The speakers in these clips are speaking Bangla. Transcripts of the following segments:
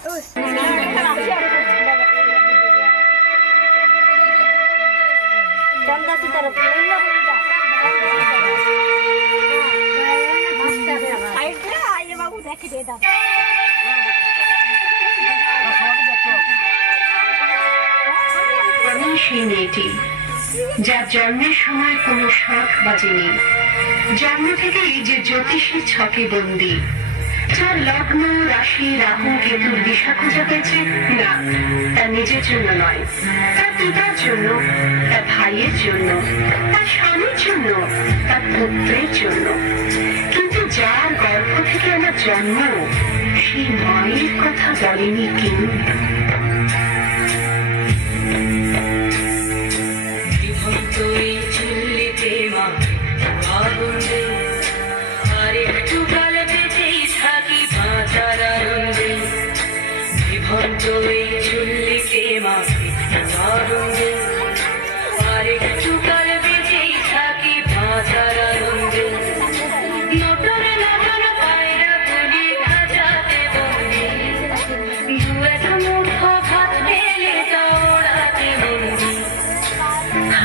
আমি সেই মেয়েটি যার জন্মের সময় কোনো শাঁখ বাজেনি, জন্ম থেকেই যে জ্যোতিষীর ছকে বন্দী, যার লগ্ন রাশি রাহু কেতুর দিশা খোঁজা হয়েছে না তার নিজের জন্য নয়, তার পিতার জন্য, তার ভাইয়ের জন্য, তার স্বামীর জন্য, তার পুত্রের জন্য। কিন্তু যার গর্ভ থেকে আমার জন্ম সেই মায়ের কথা বলেনি কেউ।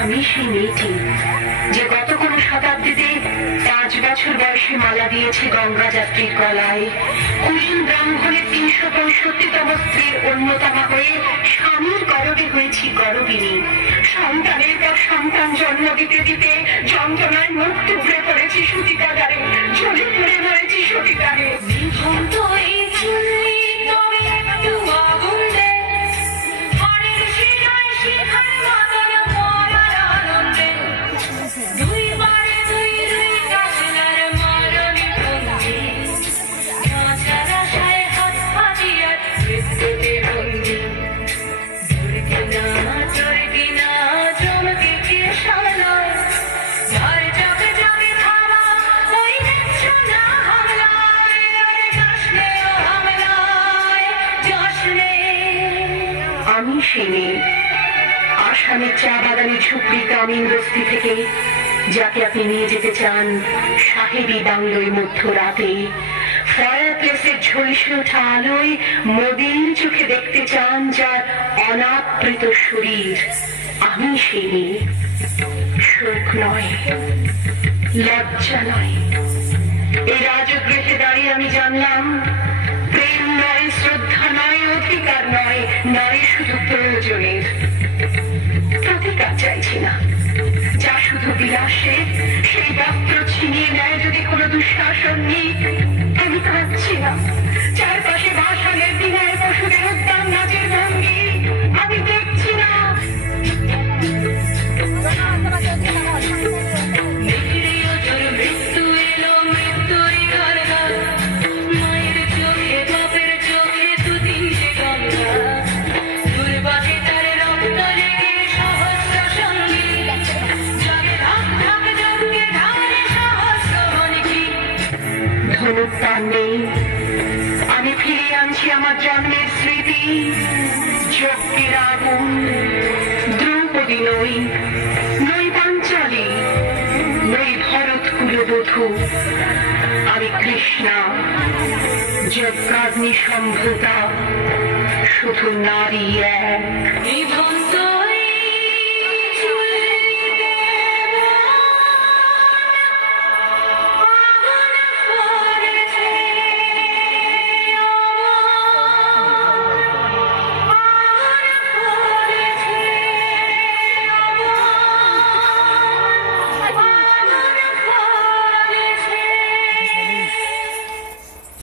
আমি সেই মেয়েটি যে গত কোনো শতাব্দীতে 5 বছর বয়সে মালা দিয়েছে গঙ্গা যাত্রীর গলায়, কুলীন ব্রাহ্মণের 365তম স্ত্রীর অন্যতমা হয়ে স্বামীর গর্ভে হয়েছি গর্ভিণী। সন্তানের পর সন্তান জন্ম দিতে দিতে যন্ত্রণায় মুখ টুকরে পড়েছি সতীকাগারে, জ্বলে পুড়ে মরেছি সতীকারে। আমি সেই মেয়ে, আসামের চা বাগানের ঝুপড়ি গ্রামীণ বস্তি থেকে, যাকে আপনি নিয়ে যেতে চান সাহেবী বাংলোয় মধ্যরাতে, ফায়ার প্লেসের ঝলসে ওঠা আলোয় মোদির চোখে দেখতে চান যার অনাবৃত শরীর। আমি সেই মেয়ে, শোক নয়, লজ্জা নয়। এই রাজগৃহে দাঁড়িয়ে আমি জানলাম প্রেম নয়, শ্রদ্ধা নয়, অধিকার নয়, নারী শুধু প্রয়োজনের। প্রতিকার চাইছি না, যা শুধু বিলাসের, সেই বস্ত্র ছিনিয়ে নেয় যদি কোনো দুঃশাসন নেই। আমি কাঁদছি না, চারপাশে ভাষণের দিনের পশুদের উদ্যান নাচের ভঙ্গি আমি দেখছি না। আমি ফিরে আনছি আমার জন্মের স্মৃতি, যজ্ঞের আগুন। দ্রৌপদী নই, নই পাঞ্চালী, নই ভরত কুলবধূ, আমি কৃষ্ণা, যজ্ঞাগ্নি সম্ভূতা, শুধু নারী এক।